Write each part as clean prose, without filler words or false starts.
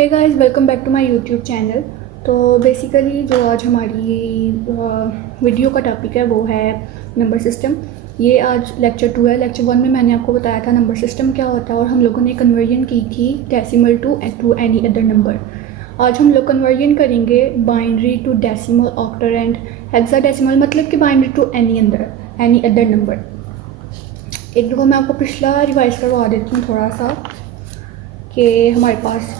Hey guys, welcome back to my YouTube channel. तो basically जो आज हमारी वीडियो का टॉपिक है वो है नंबर सिस्टम। ये आज लेक्चर 2 है। लेक्चर 1 में मैंने आपको बताया था नंबर सिस्टम क्या होता है और हम लोगों ने कन्वर्जन की थी decimal to any other number. आज हम लोग कन्वर्जन करेंगे binary to decimal, octal and hexadecimal, मतलब कि binary to any other number. एक दफ़ा मैं आपको पिछला रिवाइज करवा देती हूँ थोड़ा सा कि हमारे पास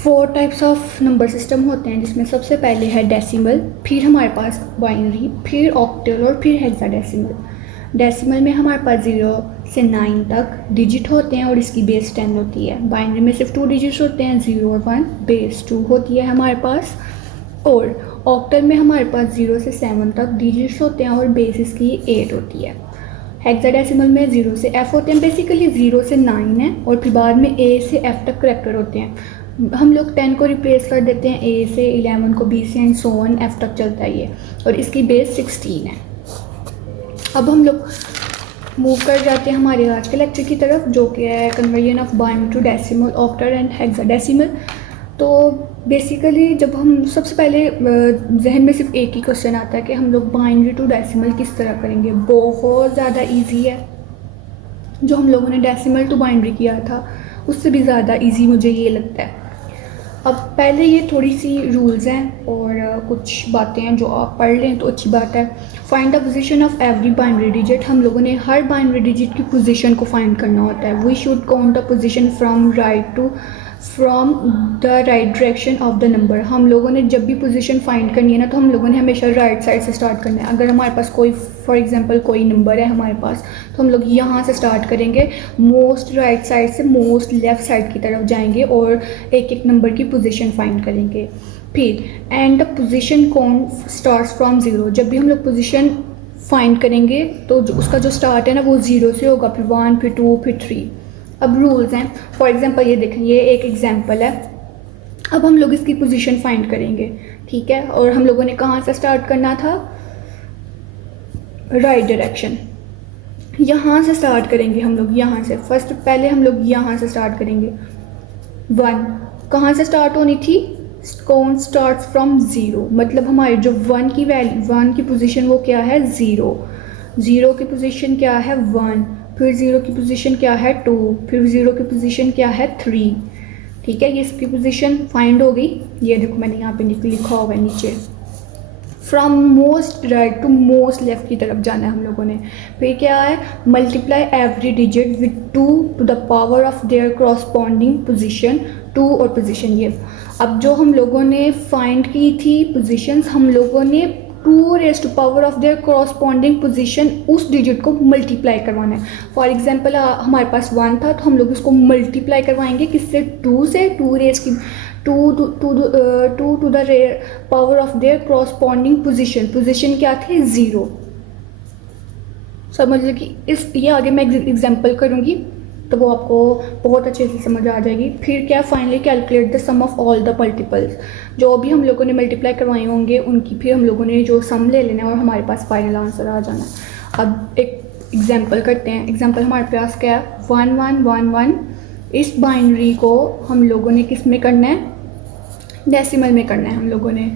4 टाइप्स ऑफ नंबर सिस्टम होते हैं, जिसमें सबसे पहले है डेसिमल, फिर हमारे पास बाइनरी, फिर ऑक्टल और फिर हेक्साडेसिमल। डेसिमल में हमारे पास 0 से 9 तक डिजिट होते हैं और इसकी बेस 10 होती है। बाइनरी में सिर्फ 2 डिजिट्स होते हैं, 0 और 1, बेस 2 होती है हमारे पास। और ऑक्टल में हमारे पास 0 से 7 तक डिजिट्स होते हैं और बेस इसकी 8 होती है। हेक्साडेसिमल में 0 से F होते हैं, बेसिकली 0 से 9 है और फिर बाद में A से F तक करेक्टर होते हैं। हम लोग 10 को रिप्लेस कर देते हैं A से, 11 को B से एंड सो ऑन, F तक चलता है ये, और इसकी बेस 16 है। अब हम लोग मूव कर जाते हैं हमारे आज के लेक्चर की तरफ, जो कि है conversion of binary to decimal, octal and hexadecimal. तो बेसिकली जब हम सबसे पहले जहन में सिर्फ एक ही क्वेश्चन आता है कि हम लोग बाइनरी टू डेसिमल किस तरह करेंगे। बहुत ज़्यादा इजी है। जो हम लोगों ने डेसिमल टू बाइनरी किया था उससे भी ज़्यादा इजी मुझे ये लगता है। अब पहले ये थोड़ी सी रूल्स हैं और कुछ बातें हैं जो आप पढ़ लें तो अच्छी बात है। Find the position of every binary digit. हम लोगों ने हर बाइनरी डिजिट की पोजीशन को फाइंड करना होता है। We should count the position from the right direction of the number. हम लोगों ने जब भी पोजीशन फाइंड करनी है ना, तो हम लोगों ने हमेशा राइट साइड से स्टार्ट करना है। अगर हमारे पास कोई फॉर एग्जांपल कोई नंबर है हमारे पास, तो हम लोग यहाँ से स्टार्ट करेंगे, मोस्ट राइट साइड से मोस्ट लेफ़्ट साइड की तरफ जाएंगे और एक एक नंबर की पोजीशन फाइंड करेंगे। फिर and the position count starts from 0। जब भी हम लोग पोजीशन फाइंड करेंगे तो उसका जो स्टार्ट है ना वो 0 से होगा, फिर 1, फिर 2, फिर 3। अब रूल्स हैं। फॉर एग्जांपल ये देखें, ये एक एग्जांपल है। अब हम लोग इसकी पोजीशन फाइंड करेंगे, ठीक है। और हम लोगों ने कहाँ से स्टार्ट करना था? राइट डायरेक्शन, यहाँ से स्टार्ट करेंगे हम लोग, यहाँ से फर्स्ट पहले हम लोग यहाँ से स्टार्ट करेंगे। 1 कहाँ से स्टार्ट होनी थी? काउंट स्टार्ट्स फ्रॉम 0, मतलब हमारी जो 1 की वैल्यू, 1 की पोजीशन वो क्या है? 0। 0 की पोजीशन क्या है? 1। फिर 0 की पोजीशन क्या है? 2। फिर 0 की पोजीशन क्या है? 3। ठीक है, ये इसकी पोजीशन फाइंड हो गई। ये देखो मैंने यहाँ पे लिखा हुआ है नीचे, from most right to most left की तरफ जाना है हम लोगों ने। फिर क्या है? Multiply every digit with 2 to the power of their corresponding position. 2 और पोजीशन ये। अब जो हम लोगों ने फाइंड की थी पोजीशंस, हम लोगों ने 2 raise to power of their corresponding position उस डिजिट को मल्टीप्लाई करवाना है। फॉर एग्जांपल हमारे पास 1 था, तो हम लोग इसको मल्टीप्लाई करवाएंगे किससे? 2 से। 2 रेज़ की 2 to the power of their corresponding position. Position क्या थी? 0। समझ लो कि ये आगे मैं एग्जांपल करूँगी तो वो आपको बहुत अच्छे से समझ आ जाएगी। फिर क्या? Finally calculate the sum of all the multiples. जो भी हम लोगों ने मल्टीप्लाई करवाए होंगे उनकी फिर हम लोगों ने जो सम ले लेना है और हमारे पास फाइनल आंसर आ जाना है। अब एक एग्जांपल करते हैं। एग्जांपल हमारे पास क्या है? 1 1 1 1। इस बाइनरी को हम लोगों ने किस में करना है? डेसिमल में करना है हम लोगों ने।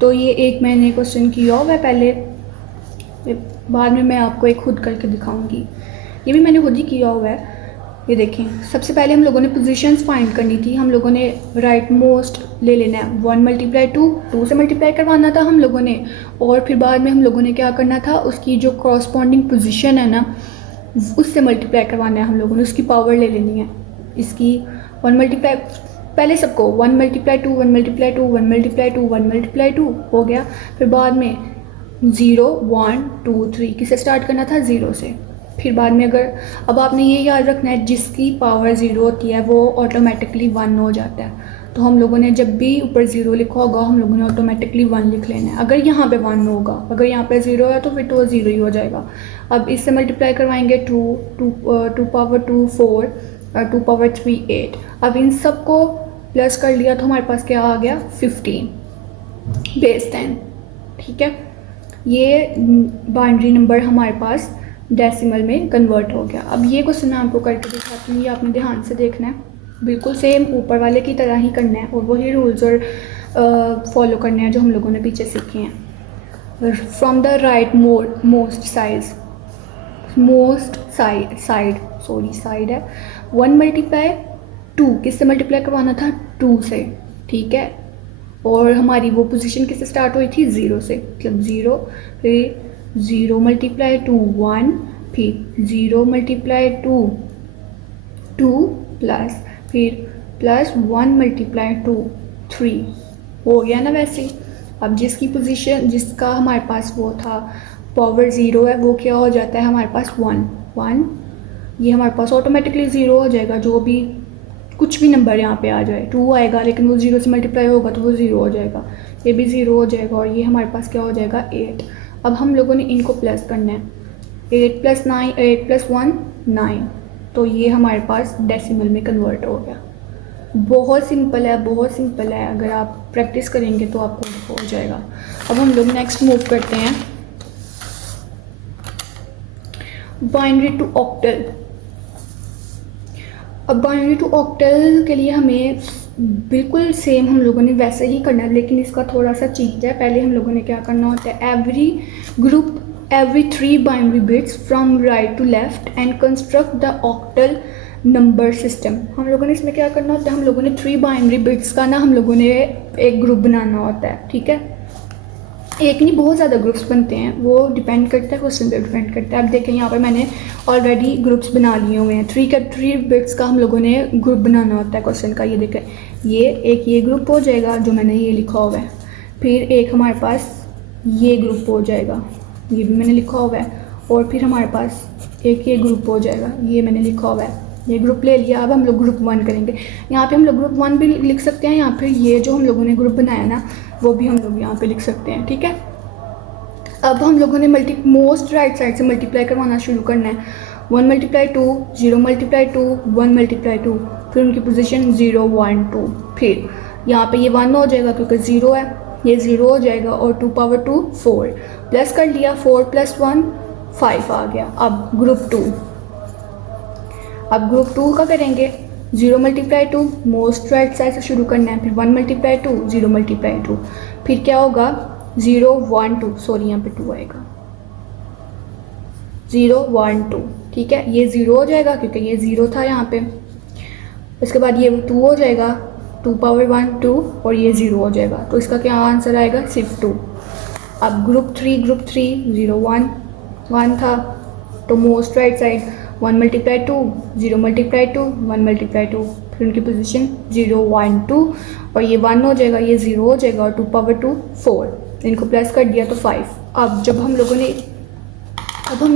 तो ये एक मैंने क्वेश्चन किया हुआ है पहले, बाद में मैं आपको एक खुद करके दिखाऊंगी। ये भी मैंने खुद ही किया हुआ है। ये देखें, सबसे पहले हम लोगों ने पोजीशंस फाइंड करनी थी। हम लोगों ने राइट मोस्ट ले लेना है। 1 मल्टीप्लाई 2 से मल्टीप्लाई करवाना था हम लोगों ने, और फिर बाद में हम लोगों ने क्या करना था? उसकी जो कॉरस्पॉन्डिंग पोजीशन है ना उससे मल्टीप्लाई करवाना है हम लोगों ने, उसकी पावर ले लेनी है इसकी। 1 मल्टीप्लाई पहले सबको 1 मल्टीप्लाई 2 1 मल्टीप्लाई 2 1 मल्टीप्लाई 2 1 मल्टीप्लाई 2 हो गया। फिर बाद में 0 1 2 3 किससे स्टार्ट करना था? 0 से। फिर बाद में अगर, अब आपने ये याद रखना है, जिसकी पावर 0 होती है वो ऑटोमेटिकली 1 हो जाता है। तो हम लोगों ने जब भी ऊपर 0 लिखा होगा हम लोगों ने ऑटोमेटिकली 1 लिख लेना है। अगर यहाँ पे 1 होगा, अगर यहाँ पे 0 है तो फिर तो 0 ही हो जाएगा। अब इससे मल्टीप्लाई करवाएंगे 2 पावर 2 4 और 2 पावर 3 8। अब इन सब को प्लस कर लिया तो हमारे पास क्या आ गया? 15 बेस 10। ठीक है, ये बाइनरी नंबर हमारे पास डेसिमल में कन्वर्ट हो गया। अब ये क्वेश्चन मैं आपको करके दिखाती हूँ, ये आपने ध्यान से देखना है। बिल्कुल सेम ऊपर वाले की तरह ही करना है और वही रूल्स और फॉलो करने हैं जो हम लोगों ने पीछे सीखे हैं। From the right most side है 1 मल्टीप्लाई 2, किससे मल्टीप्लाई करवाना था 2 से, ठीक है। और हमारी वो पोजीशन किससे स्टार्ट हुई थी 0 से, मतलब 0, फिर 0 मल्टीप्लाई 2 1, फिर 0 मल्टीप्लाई 2 2 प्लस, फिर प्लस 1 मल्टीप्लाई 2 3, हो गया ना वैसे ही। अब जिसकी पोजीशन, जिसका हमारे पास वो था पावर 0 है, वो क्या हो जाता है हमारे पास 1, ये हमारे पास ऑटोमेटिकली 0 हो जाएगा। जो भी कुछ भी नंबर यहाँ पे आ जाए, 2 आएगा लेकिन वो 0 से मल्टीप्लाई होगा तो वो 0 हो जाएगा, ये भी 0 हो जाएगा, और ये हमारे पास क्या हो जाएगा 8। अब हम लोगों ने इनको प्लस करना है, 8 + 9, 8 + 1 9, तो ये हमारे पास डेसिमल में कन्वर्ट हो गया। बहुत सिंपल है, बहुत सिंपल है, अगर आप प्रैक्टिस करेंगे तो आपको हो जाएगा। अब हम लोग नेक्स्ट मूव करते हैं बाइनरी टू ऑक्टल। अब बाइनरी टू ऑक्टल के लिए हमें बिल्कुल सेम हम लोगों ने वैसे ही करना है, लेकिन इसका थोड़ा सा चेंज है। पहले हम लोगों ने क्या करना होता है, every 3 binary bits from right to left and construct the octal number system. हम लोगों ने इसमें क्या करना होता है, हम लोगों ने 3 बाइनरी बिट्स का ना हम लोगों ने एक ग्रुप बनाना होता है, ठीक है। एक नहीं, बहुत ज़्यादा ग्रुप्स बनते हैं, वो डिपेंड करता है क्वेश्चन पे डिपेंड करता है। अब देखें यहाँ पे मैंने ऑलरेडी ग्रुप्स बना लिए हुए हैं। 3 बिट्स का हम लोगों ने ग्रुप बनाना होता है क्वेश्चन का। ये देखें, ये ग्रुप हो जाएगा जो मैंने ये लिखा हुआ है, फिर एक हमारे पास ये ग्रुप हो जाएगा, ये भी मैंने लिखा हुआ है, और फिर हमारे पास एक ये ग्रुप हो जाएगा, ये मैंने लिखा हुआ है, ये ग्रुप ले लिया। अब हम लोग ग्रुप 1 करेंगे। यहाँ पे हम लोग ग्रुप 1 भी लिख सकते हैं, यहाँ पे ये जो हम लोगों ने ग्रुप बनाया ना वो भी हम लोग यहाँ पे लिख सकते हैं, ठीक है। अब हम लोगों ने मोस्ट राइट साइड से मल्टीप्लाई करवाना शुरू करना है। 1 मल्टीप्लाई 2, 0 मल्टीप्लाई 2, 1 मल्टीप्लाई 2, फिर उनकी पोजीशन 0 1 2, फिर यहाँ पे ये 1 हो जाएगा क्योंकि 0 है, ये 0 हो जाएगा, और 2 पावर 2 4, प्लस कर लिया, 4 + 1 5 आ गया। अब ग्रुप 2 का करेंगे, 0 मल्टीप्लाई 2, मोस्ट राइट साइड से शुरू करना है, फिर 1 मल्टीप्लाई 2, 0 मल्टीप्लाई 2, फिर क्या होगा 0 1 2, सॉरी यहाँ पे 2 आएगा, 0 1 2, ठीक है। ये 0 हो जाएगा क्योंकि ये 0 था यहाँ पे। इसके बाद ये 2 हो जाएगा, 2 पावर 1 2, और ये 0 हो जाएगा, तो इसका क्या आंसर आएगा सिर्फ 2। अब ग्रुप 3 0 1 1 था, तो most right side 1 multiply 2, 0 multiply 2, 1 multiply 2, फिर उनकी पोजीशन 0 1 2, और ये 1 हो जाएगा, ये 0 हो जाएगा, और 2 पावर 2 4, इनको प्लस कर दिया तो 5। अब हम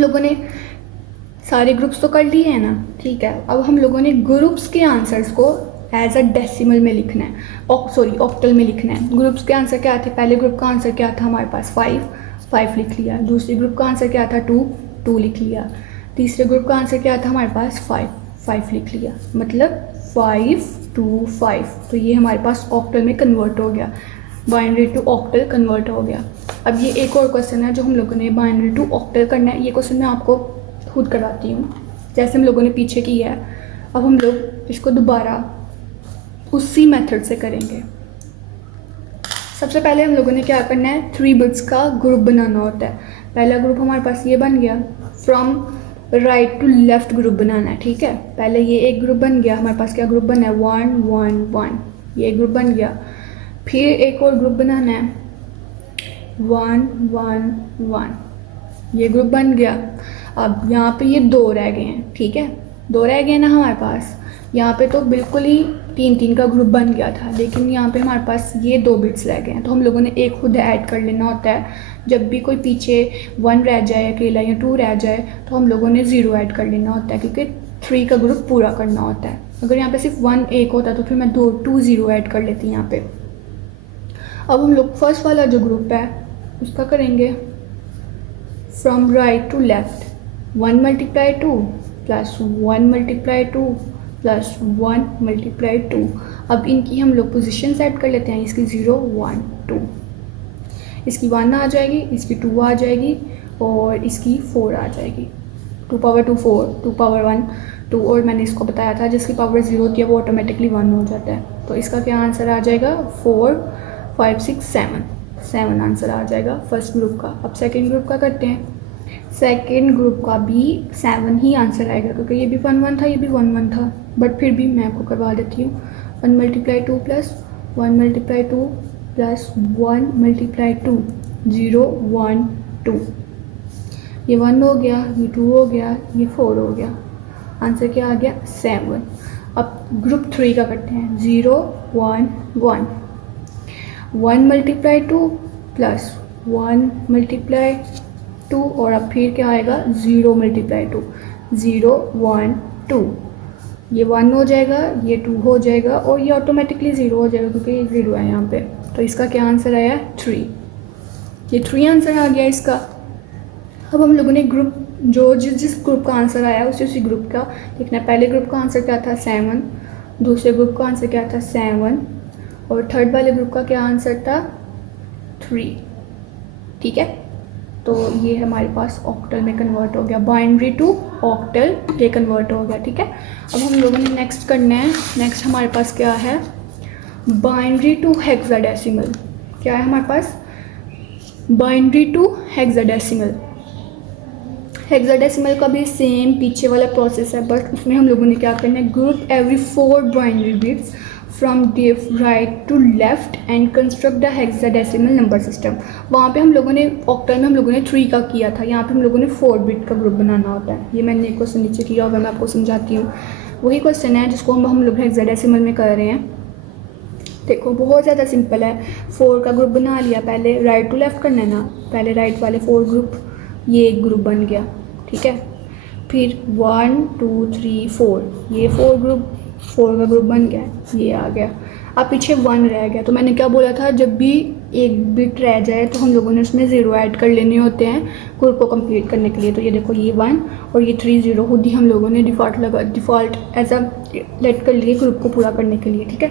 लोगों ने सारे ग्रुप्स तो कर लिए हैं ना, ठीक है। अब हम लोगों ने ग्रुप्स के आंसर्स को एज अ डेसिमल में लिखना है, ऑक्टल में लिखना है। ग्रुप्स के आंसर क्या थे, पहले ग्रुप का आंसर क्या था हमारे पास 5 लिख लिया, दूसरे ग्रुप का आंसर क्या था 2 लिख लिया, तीसरे ग्रुप का आंसर क्या था हमारे पास 5 लिख लिया, मतलब 5 2 5, तो ये हमारे पास ऑक्टल में कन्वर्ट हो गया, बाइनरी टू ऑक्टल कन्वर्ट हो गया। अब ये एक और क्वेश्चन है जो हम लोगों ने बाइनरी टू ऑक्टल करना है। ये क्वेश्चन मैं आपको खुद करवाती हूँ, जैसे हम लोगों ने पीछे किया है। अब हम लोग इसको दोबारा उसी मेथड से करेंगे। सबसे पहले हम लोगों ने क्या करना है, 3 बिट्स का ग्रुप बनाना होता है। पहला ग्रुप हमारे पास ये बन गया, from right to left group बनाना है, ठीक है। पहले ये एक ग्रुप बन गया, हमारे पास क्या ग्रुप बना है 1 1 1, ये ग्रुप बन गया। फिर एक और ग्रुप बनाना है 1 1 1, ये ग्रुप बन गया। अब यहाँ पे ये 2 रह गए हैं, ठीक है, 2 रह गए ना हमारे पास। यहाँ पे तो बिल्कुल ही 3 का ग्रुप बन गया था, लेकिन यहाँ पे हमारे पास ये 2 बिट्स रह गए हैं, तो हम लोगों ने एक खुद ऐड कर लेना होता है। जब भी कोई पीछे 1 रह जाए अकेला या 2 रह जाए तो हम लोगों ने 0 ऐड कर लेना होता है, क्योंकि 3 का ग्रुप पूरा करना होता है। अगर यहाँ पे सिर्फ 1 1 होता तो फिर मैं 2 0 ऐड कर लेती यहाँ पे। अब हम लोग फर्स्ट वाला जो ग्रुप है उसका करेंगे from right to left, 1 multiply 2 plus 1 multiply 2 plus 1 multiply 2। अब इनकी हम लोग पोजीशन सेट कर लेते हैं, इसकी 0 1 2, इसकी 1 आ जाएगी, इसकी 2 आ जाएगी, और इसकी 4 आ जाएगी। 2 पावर 2 4, 2 पावर 1 2 और मैंने इसको बताया था जिसकी पावर 0 होती है वो ऑटोमेटिकली 1 हो जाता है। तो इसका क्या आंसर आ जाएगा 4 5 6 7 आंसर आ जाएगा फर्स्ट ग्रुप का। अब सेकंड ग्रुप का करते हैं। सेकंड ग्रुप का भी 7 ही आंसर आएगा क्योंकि ये भी 1 1 था, ये भी 1 1 था, बट फिर भी मैं आपको करवा देती हूँ। 1 × 2 प्लस 1 × 2 प्लस 1 × 2 0 1 2, ये 1 हो गया, ये 2 हो गया, ये 4 हो गया, आंसर क्या आ गया 7। अब ग्रुप 3 का करते हैं। 0 1 1 1 × 2 प्लस 1 × 2 और अब फिर क्या आएगा 0 × 2 0 1 2, ये 1 हो जाएगा, ये 2 हो जाएगा और ये ऑटोमेटिकली 0 हो जाएगा क्योंकि ये 0 है यहाँ पे। तो इसका क्या आंसर आया 3, ये 3 आंसर आ गया इसका। अब हम लोगों ने ग्रुप जो जिस ग्रुप का आंसर आया उसी ग्रुप का देखना है। पहले ग्रुप का आंसर क्या था 7, दूसरे ग्रुप का आंसर क्या था 7 और थर्ड वाले ग्रुप का क्या आंसर था 3। ठीक है, तो ये हमारे पास ऑक्टल में कन्वर्ट हो गया, बाइनरी टू ऑक्टल ये कन्वर्ट हो गया। ठीक है, अब हम लोगों ने नेक्स्ट करना है। नेक्स्ट हमारे पास क्या है बाइनरी टू हेक्साडेसिमल। क्या है हमारे पास बाइनरी टू हेक्साडेसिमल। हेक्साडेसिमल का भी सेम पीछे वाला प्रोसेस है, बट उसमें हम लोगों ने क्या करना है group every 4 binary bits from right to left and construct the hexadecimal number system. वहाँ पे हम लोगों ने ऑक्टल में हम लोगों ने 3 का किया था, यहाँ पे हम लोगों ने 4 बिट का ग्रुप बनाना होता है। ये मैंने एक क्वेश्चन नीचे किया होगा, मैं आपको समझाती हूँ। वही क्वेश्चन है जिसको हम लोग हेक्साडेसिमल में कर रहे हैं। देखो बहुत ज़्यादा सिंपल है। 4 का ग्रुप बना लिया, पहले राइट टू लेफ्ट करना है ना, पहले राइट वाले 4 ग्रुप, ये एक ग्रुप बन गया। ठीक है, फिर 1 2 3 4, ये 4 ग्रुप 4 का ग्रुप बन गया, ये आ गया। अब पीछे 1 रह गया, तो मैंने क्या बोला था जब भी एक बिट रह जाए तो हम लोगों ने उसमें 0 ऐड कर लेने होते हैं ग्रुप को कंप्लीट करने के लिए। तो ये देखो ये 1 और ये 3 0 खुद ही हम लोगों ने डिफ़ॉल्ट एज अ लेट कर लिए ग्रुप को पूरा करने के लिए। ठीक है,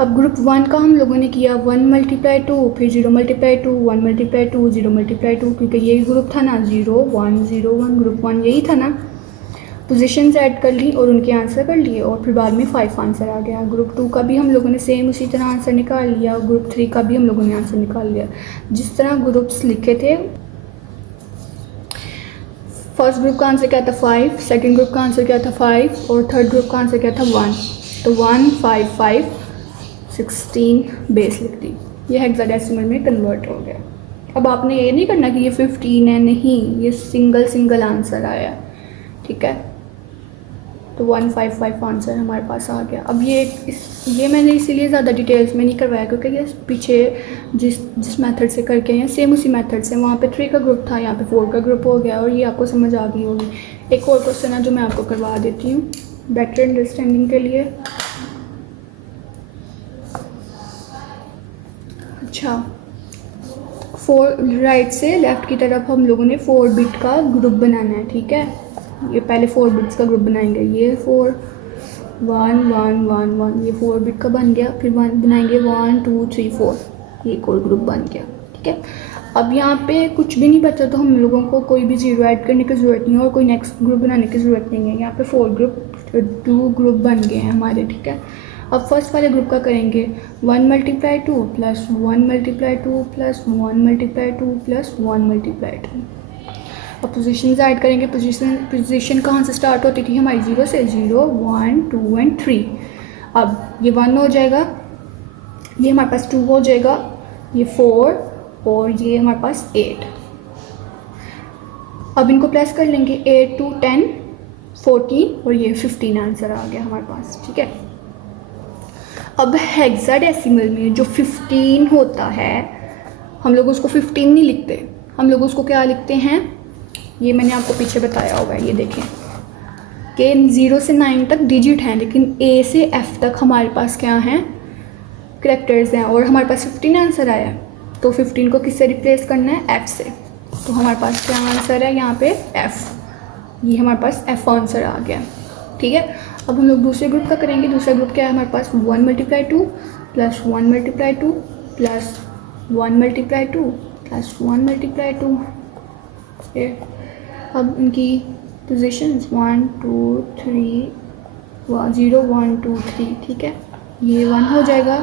अब ग्रुप 1 का हम लोगों ने किया 1 × 2 फिर 0 × 2 1 × 2 0 × 2, क्योंकि यही ग्रुप था ना 0 1 0 1, ग्रुप 1 यही था ना। पोजीशंस ऐड कर ली और उनके आंसर कर लिए और फिर बाद में 5 आंसर आ गया। ग्रुप 2 का भी हम लोगों ने सेम उसी तरह आंसर निकाल लिया और ग्रुप 3 का भी हम लोगों ने आंसर निकाल लिया जिस तरह ग्रुप्स लिखे थे। फर्स्ट ग्रुप का आंसर क्या था 5, सेकेंड ग्रुप का आंसर क्या था 5 और थर्ड ग्रुप का आंसर क्या था 1। तो 1 5 5 16 बेस लिख दी, ये हेक्साडेसिमल में कन्वर्ट हो गया। अब आपने ये नहीं करना कि ये 15 है, नहीं, ये सिंगल आंसर आया। ठीक है, तो 155 आंसर हमारे पास आ गया। अब ये मैंने इसीलिए ज़्यादा डिटेल्स में नहीं करवाया क्योंकि ये पीछे जिस मेथड से करके हैं सेम उसी मेथड से, वहाँ पे 3 का ग्रुप था, यहाँ पे 4 का ग्रुप हो गया और ये आपको समझ आ गई होगी। एक और क्वेश्चन है जो मैं आपको करवा देती हूँ बेटर अंडरस्टैंडिंग के लिए। अच्छा, 4 राइट से लेफ़्ट की तरफ हम लोगों ने 4 बिट का ग्रुप बनाना है। ठीक है, ये पहले 4 बिट्स का ग्रुप बनाएंगे, ये 4 1 1 1 1, ये 4 बिट का बन गया। फिर बनाएंगे 1 2 3 4, ये एक और ग्रुप बन गया। ठीक है, अब यहाँ पे कुछ भी नहीं बचा तो हम लोगों को कोई भी 0 ऐड करने की ज़रूरत नहीं है और कोई नेक्स्ट ग्रुप बनाने की ज़रूरत नहीं है। यहाँ पे 2 ग्रुप बन गए हैं हमारे। ठीक है, अब फर्स्ट वाले ग्रुप का करेंगे 1 × 2 प्लस 1 × 2 प्लस 1 × 2 प्लस 1 × 2। अब पोजीशंस ऐड करेंगे। पोजीशन कहाँ से स्टार्ट होती थी हमारी 0 से, 0 1 2 एंड 3। अब ये 1 हो जाएगा, ये हमारे पास 2 हो जाएगा, ये 4 और ये हमारे पास 8। अब इनको प्लस कर लेंगे 8 2 10 14 और ये 15 आंसर आ गया हमारे पास। ठीक है, अब हेक्साडेसिमल में जो 15 होता है हम लोग उसको 15 नहीं लिखते, हम लोग उसको क्या लिखते हैं, ये मैंने आपको पीछे बताया होगा। ये देखें कि 0 से 9 तक डिजिट हैं लेकिन A से F तक हमारे पास क्या हैं करैक्टर्स हैं और हमारे पास 15 आंसर आया है। तो 15 को किससे रिप्लेस करना है, F से। तो हमारे पास क्या आंसर है यहाँ पे F, ये हमारे पास F आंसर आ गया। ठीक है, अब हम लोग दूसरे ग्रुप का करेंगे। दूसरा ग्रुप क्या है हमारे पास 1 × 2 प्लस 1 × 2 प्लस 1 × 2 प्लस 1 × 2। अब इनकी पोजीशंस 1 2 3 0 1 2 3, ठीक है। ये 1 हो जाएगा,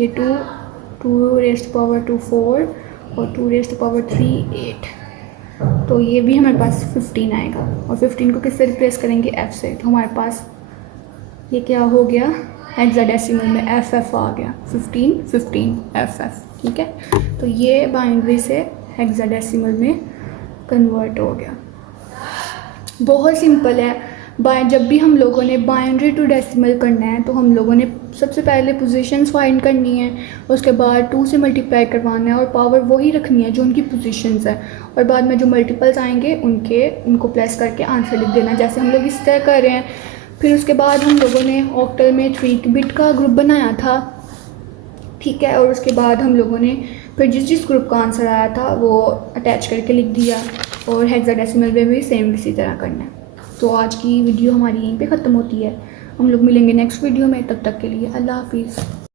ये 2 2 पावर 2 4 और 2 पावर 3 8। तो ये भी हमारे पास 15 आएगा। और 15 को किससे रिप्लेस करेंगे? f से। तो हमारे पास ये क्या हो गया? हेक्साडेसिमल में FF आ गया, 15 15 FF, ठीक है। तो ये बाइनरी से हेक्साडेसिमल में कन्वर्ट हो गया। बहुत सिंपल है। जब भी हम लोगों ने बाइनरी टू डेसिमल करना है तो हम लोगों ने सबसे पहले पोजीशंस फाइंड करनी है, उसके बाद 2 से मल्टीप्लाई करवाना है और पावर वही रखनी है जो उनकी पोजीशंस है, और बाद में जो मल्टीपल्स आएंगे उनको प्लस करके आंसर लिख देना, जैसे हम लोग इस तरह कर रहे हैं। फिर उसके बाद हम लोगों ने ऑक्टल में 3 बिट का ग्रुप बनाया था, ठीक है। और उसके बाद हम लोगों ने फिर जिस ग्रुप का आंसर आया था वो अटैच करके लिख दिया, और हेक्साडेसिमल में भी सेम इसी तरह करना है। तो आज की वीडियो हमारी यहीं पे ख़त्म होती है। हम लोग मिलेंगे नेक्स्ट वीडियो में, तब तक के लिए अल्लाह हाफिज़।